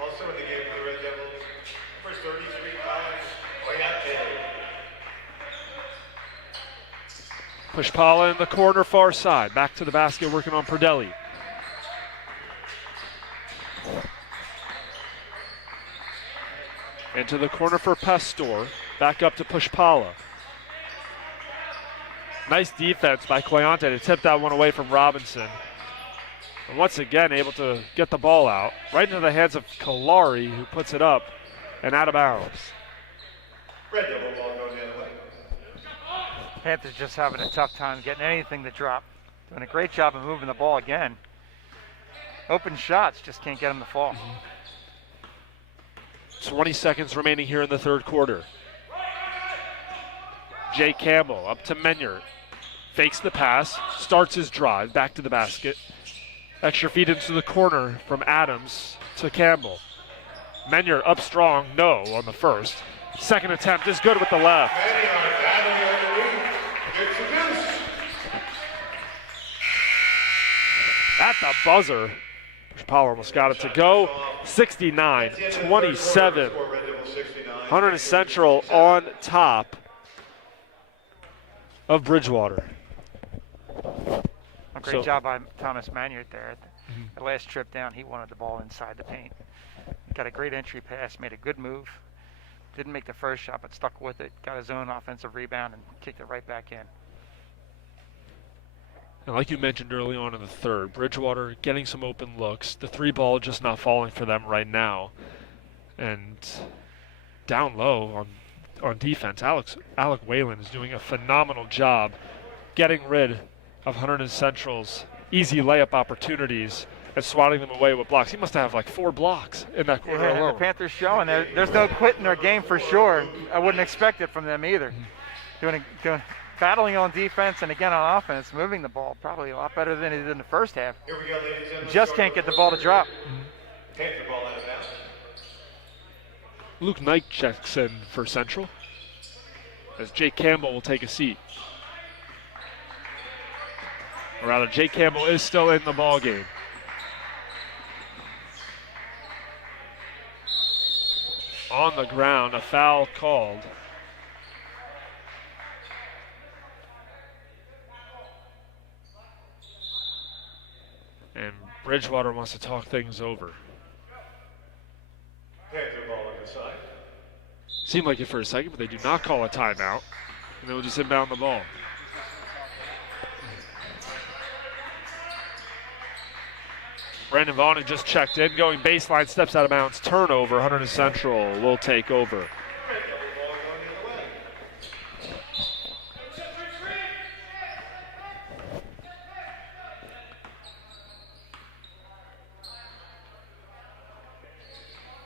Also in the game for the Red Devils, number 33, Colin Coyante. Pushpala in the corner, far side. Back to the basket, working on Perdelli. Into the corner for Pastor. Back up to Pushpala. Nice defense by Coyante to tip that one away from Robinson. And once again, able to get the ball out. Right into the hands of Kalari, who puts it up and out of bounds. Red Devil ball going the other way. Panthers just having a tough time getting anything to drop. Doing a great job of moving the ball again. Open shots, just can't get them to fall. 20 seconds remaining here in the third quarter. Jake Campbell up to Menyard. Fakes the pass, starts his drive, back to the basket. Extra feed into the corner from Adams to Campbell. Menyard up strong, no on the first. Second attempt is good with the left. At the buzzer. Power almost got it to go. 69-27. Hunterdon Central on top of Bridgewater. A great job by Thomas Menyard there. The last trip down, he wanted the ball inside the paint. Got a great entry pass, made a good move. Didn't make the first shot, but stuck with it. Got his own offensive rebound and kicked it right back in. And like you mentioned early on in the third, Bridgewater getting some open looks. The three ball just not falling for them right now. And down low on defense, Alec Whalen is doing a phenomenal job getting rid of Hunterdon Central's easy layup opportunities and swatting them away with blocks. He must have like 4 blocks in that quarter alone. The Panthers showing there's no quit in their game for sure. I wouldn't expect it from them either. Battling on defense and again on offense, moving the ball probably a lot better than he did in the first half. Here we go, ladies and gentlemen. Just can't get the ball to drop. Panther ball out of bounds. Luke Knight checks in for Central as Jake Campbell will take a seat. Or rather, Jake Campbell is still in the ball game. On the ground, a foul called. And Bridgewater wants to talk things over. Panther ball on the side. Seemed like it for a second, but they do not call a timeout. And they will just inbound the ball. Brandon Vaughn, who just checked in, going baseline, steps out of bounds. Turnover, Hunterdon Central will take over.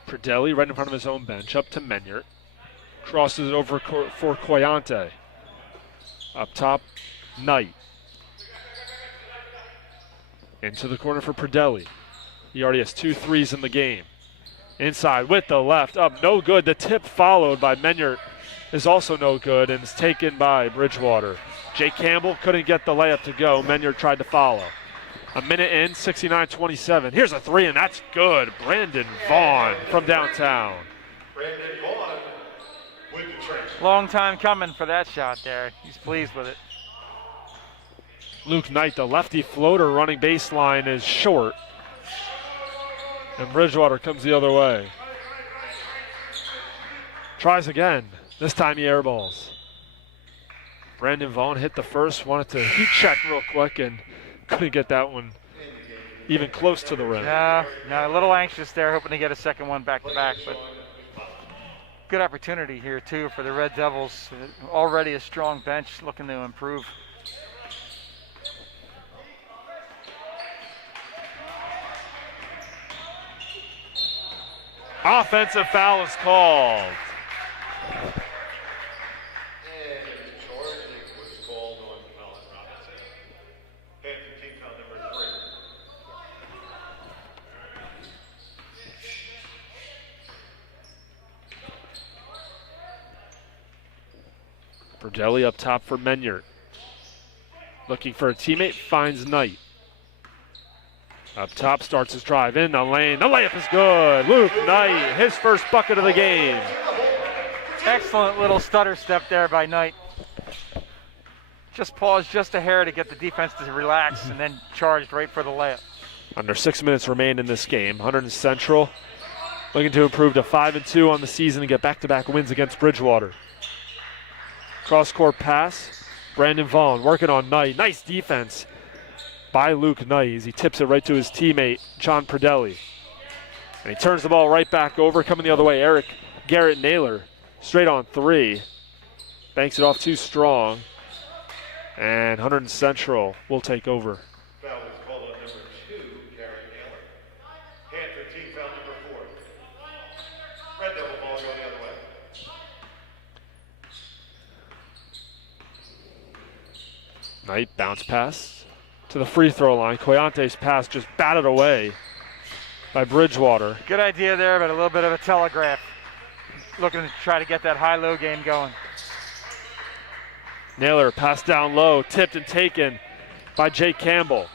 Perdelli right in front of his own bench, up to Menyard. Crosses it over for Coyante. Up top, Knight. Into the corner for Perdelli. He already has 2 threes in the game. Inside with the left, up, no good. The tip followed by Menyard is also no good and is taken by Bridgewater. Jake Campbell couldn't get the layup to go. Menyard tried to follow. A minute in, 69-27. Here's a 3, and that's good. Brandon Vaughn from downtown. Brandon Vaughn with the train. Long time coming for that shot there. He's pleased with it. Luke Knight, the lefty floater running baseline, is short. And Bridgewater comes the other way. Tries again. This time he airballs. Brandon Vaughn hit the first, wanted to heat check real quick and couldn't get that one even close to the rim. No, a little anxious there, hoping to get a second one back to back, but good opportunity here too for the Red Devils. Already a strong bench looking to improve. Offensive foul is called. Berdelli up top for Menyard. Looking for a teammate, finds Knight. Up top, starts his drive in the lane. The layup is good. Luke Knight, his first bucket of the game. Excellent little stutter step there by Knight. Just paused just a hair to get the defense to relax and then charged right for the layup. Under 6 minutes remain in this game. Hunterdon Central looking to improve to 5-2 on the season and get back-to-back wins against Bridgewater. Cross-court pass. Brandon Vaughn working on Knight. Nice defense by Luke Knight as he tips it right to his teammate, John Berdelli. And he turns the ball right back over, coming the other way. Eric Garrett Naylor, straight on three. Banks it off too strong. And Hunterdon Central will take over. Foul is called on number 2, Garrett Naylor. Panther team foul number 4. Red Devil ball going the other way. Knight bounce pass to the free throw line. Coyante's pass just batted away by Bridgewater. Good idea there, but a little bit of a telegraph. Looking to try to get that high-low game going. Naylor pass down low, tipped and taken by Jake Campbell.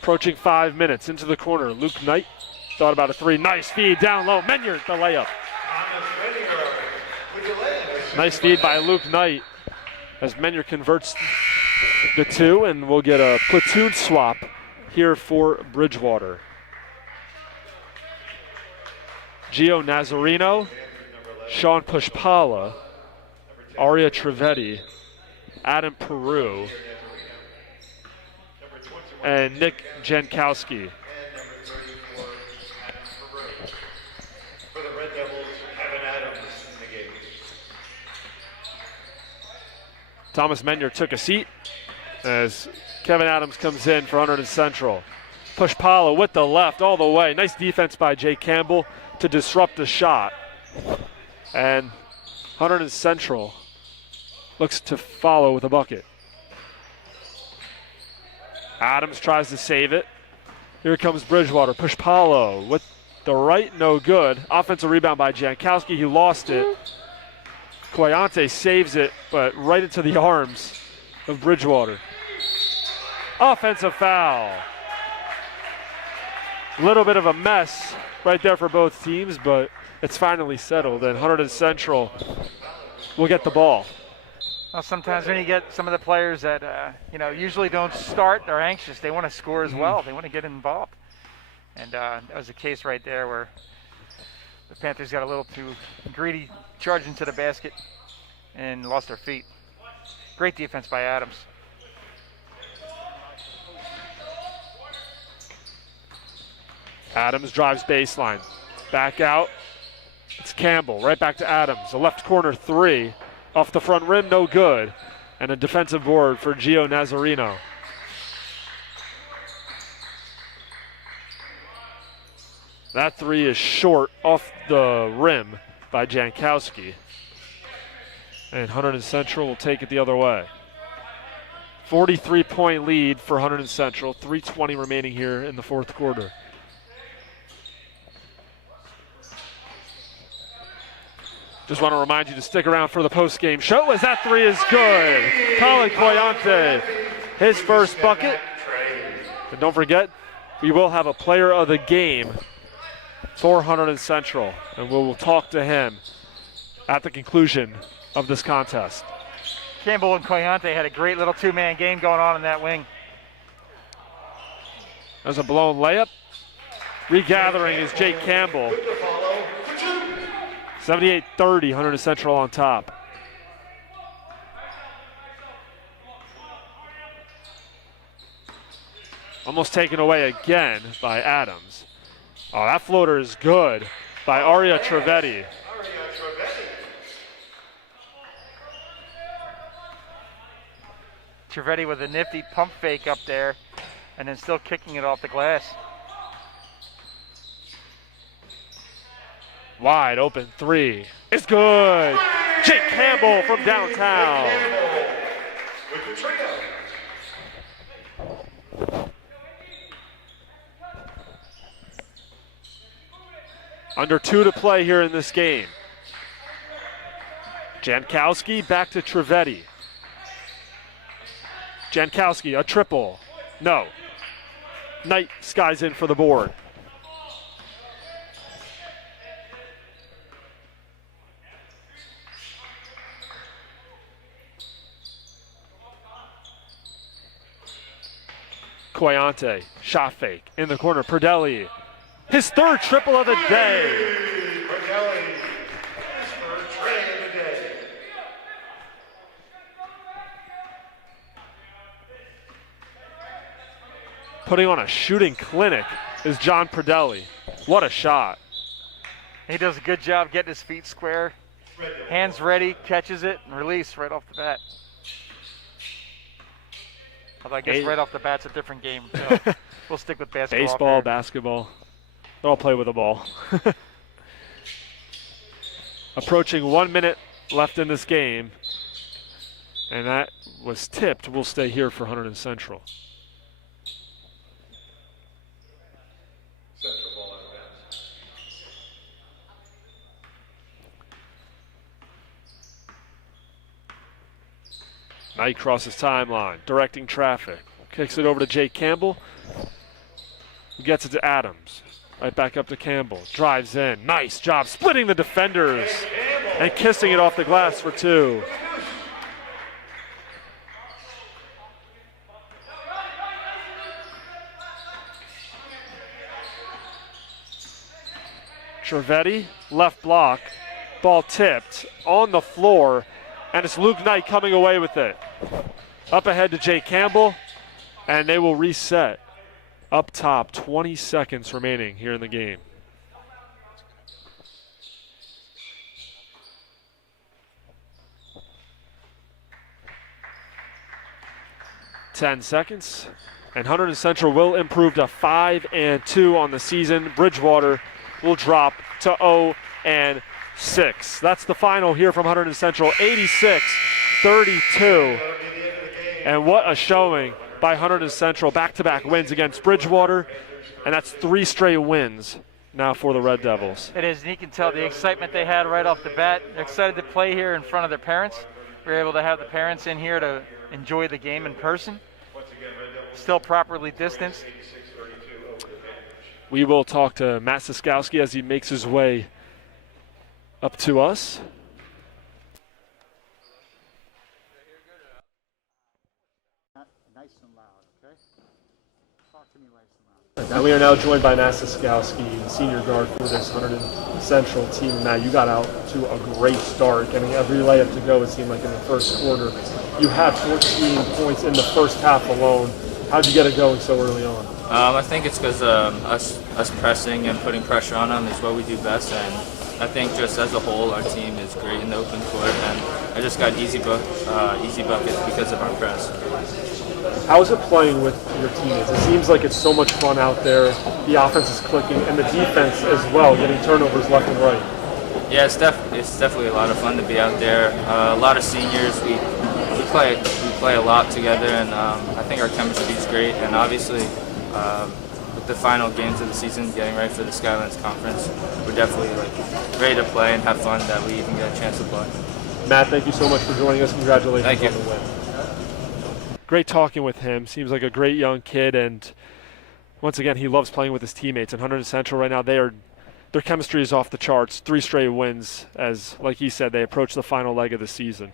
Approaching 5 minutes into the corner. Luke Knight thought about a three. Nice feed down low. Menyard the layup. Nice feed by Luke Knight as Menyard converts the two, and we'll get a platoon swap here for Bridgewater. Gio Nazarino, Sean Pushpala, Aria Trivedi, Adam Peru, and Nick Jankowski. For the Red Devils, Kevin Adams in the game. Thomas Menyard took a seat as Kevin Adams comes in for Hunterdon Central. Pushpala with the left all the way. Nice defense by Jake Campbell to disrupt the shot. And Hunterdon Central looks to follow with a bucket. Adams tries to save it. Here comes Bridgewater. Pushpala with the right, no good. Offensive rebound by Jankowski. He lost it. Coyante saves it, but right into the arms of Bridgewater. Offensive foul. A little bit of a mess right there for both teams, but it's finally settled, and Hunterdon Central will get the ball. Well, sometimes when you get some of the players that usually don't start, they're anxious. They want to score as well. They want to get involved. And that was the case right there where the Panthers got a little too greedy, charged into the basket, and lost their feet. Great defense by Adams. Adams drives baseline. Back out. It's Campbell. Right back to Adams. A left corner three. Off the front rim, no good. And a defensive board for Gio Nazarino. That three is short off the rim by Jankowski. And Hunterdon Central will take it the other way. 43-point lead for Hunterdon Central. 3:20 remaining here in the fourth quarter. Just want to remind you to stick around for the post-game show as that three is good. Colin Coyante, his first bucket. And don't forget, we will have a player of the game for Hunterdon Central, and we will talk to him at the conclusion of this contest. Campbell and Coyante had a great little two-man game going on in that wing. There's a blown layup. Regathering is Jake Campbell. 78-30, Hunterdon Central on top. Almost taken away again by Adams. Oh, that floater is good by Aria Trevetti. Trevetti with a nifty pump fake up there and then still kicking it off the glass. Wide open three. It's good. Jake Campbell from downtown. Under 2 to play here in this game. Jankowski back to Trevetti. Jankowski, a triple. No. Knight skies in for the board. Coyante, shot fake in the corner. Perdelli, his third triple of the day. Putting on a shooting clinic is John Perdelli. What a shot. He does a good job getting his feet square. Hands ready, catches it, and release right off the bat. Although I guess right off the bat's a different game. So we'll stick with basketball. Baseball, basketball. They all play with a ball. Approaching 1 minute left in this game. And that was tipped. We'll stay here for Hunterdon Central. Knight crosses timeline, directing traffic. Kicks it over to Jake Campbell. Who gets it to Adams. Right back up to Campbell. Drives in. Nice job splitting the defenders and kissing it off the glass for 2. Trevetti, left block. Ball tipped on the floor. And it's Luke Knight coming away with it. Up ahead to Jake Campbell, and they will reset. Up top, 20 seconds remaining here in the game. Ten seconds, and Hunterdon Central will improve to 5-2 on the season. Bridgewater will drop to 0-6. That's the final here from Hunterdon Central, 86-32. And what a showing by Hunterdon Central. Back-to-back wins against Bridgewater, and that's 3 straight wins now for the Red Devils. It is, and you can tell the excitement they had right off the bat. They're excited to play here in front of their parents. We were able to have the parents in here to enjoy the game in person. Still properly distanced. We will talk to Matt Siskowski as he makes his way up to us. Nice and loud, okay? Talk to me nice and loud. And we are now joined by Matt Siskowski, the senior guard for this Hunterdon Central team. Matt, you got out to a great start, getting every layup to go, it seemed like, in the first quarter. You had 14 points in the first half alone. How'd you get it going so early on? I think it's because us pressing and putting pressure on them is what we do best, and I think just as a whole, our team is great in the open court, and I just got easy buckets because of our press. How is it playing with your teammates? It seems like it's so much fun out there. The offense is clicking, and the defense as well, getting turnovers left and right. Yeah, it's definitely a lot of fun to be out there. A lot of seniors. We play a lot together, and I think our chemistry is great. And obviously, with the final games of the season, getting ready for the Skylands Conference, we're definitely ready to play and have fun that we even get a chance to play. Matt, thank you so much for joining us. Congratulations Thank you. on the win. Great talking with him. Seems like a great young kid, and once again, he loves playing with his teammates. And Hunterdon Central right now, their chemistry is off the charts. 3 straight wins as, like he said, they approach the final leg of the season.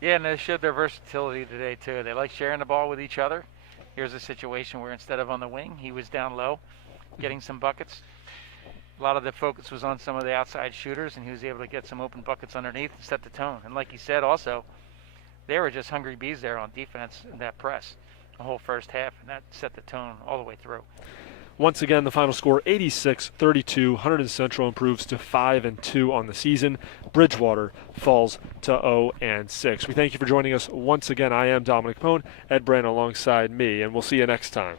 Yeah, and they showed their versatility today, too. They like sharing the ball with each other. Here's a situation where instead of on the wing, he was down low, getting some buckets. A lot of the focus was on some of the outside shooters, and he was able to get some open buckets underneath and set the tone. And like he said also, they were just hungry bees there on defense in that press the whole first half, and that set the tone all the way through. Once again, the final score 86-32. Hunterdon Central improves to 5-2 on the season. Bridgewater falls to 0-6. We thank you for joining us once again. I am Dominic Pone, Ed Brand alongside me, and we'll see you next time.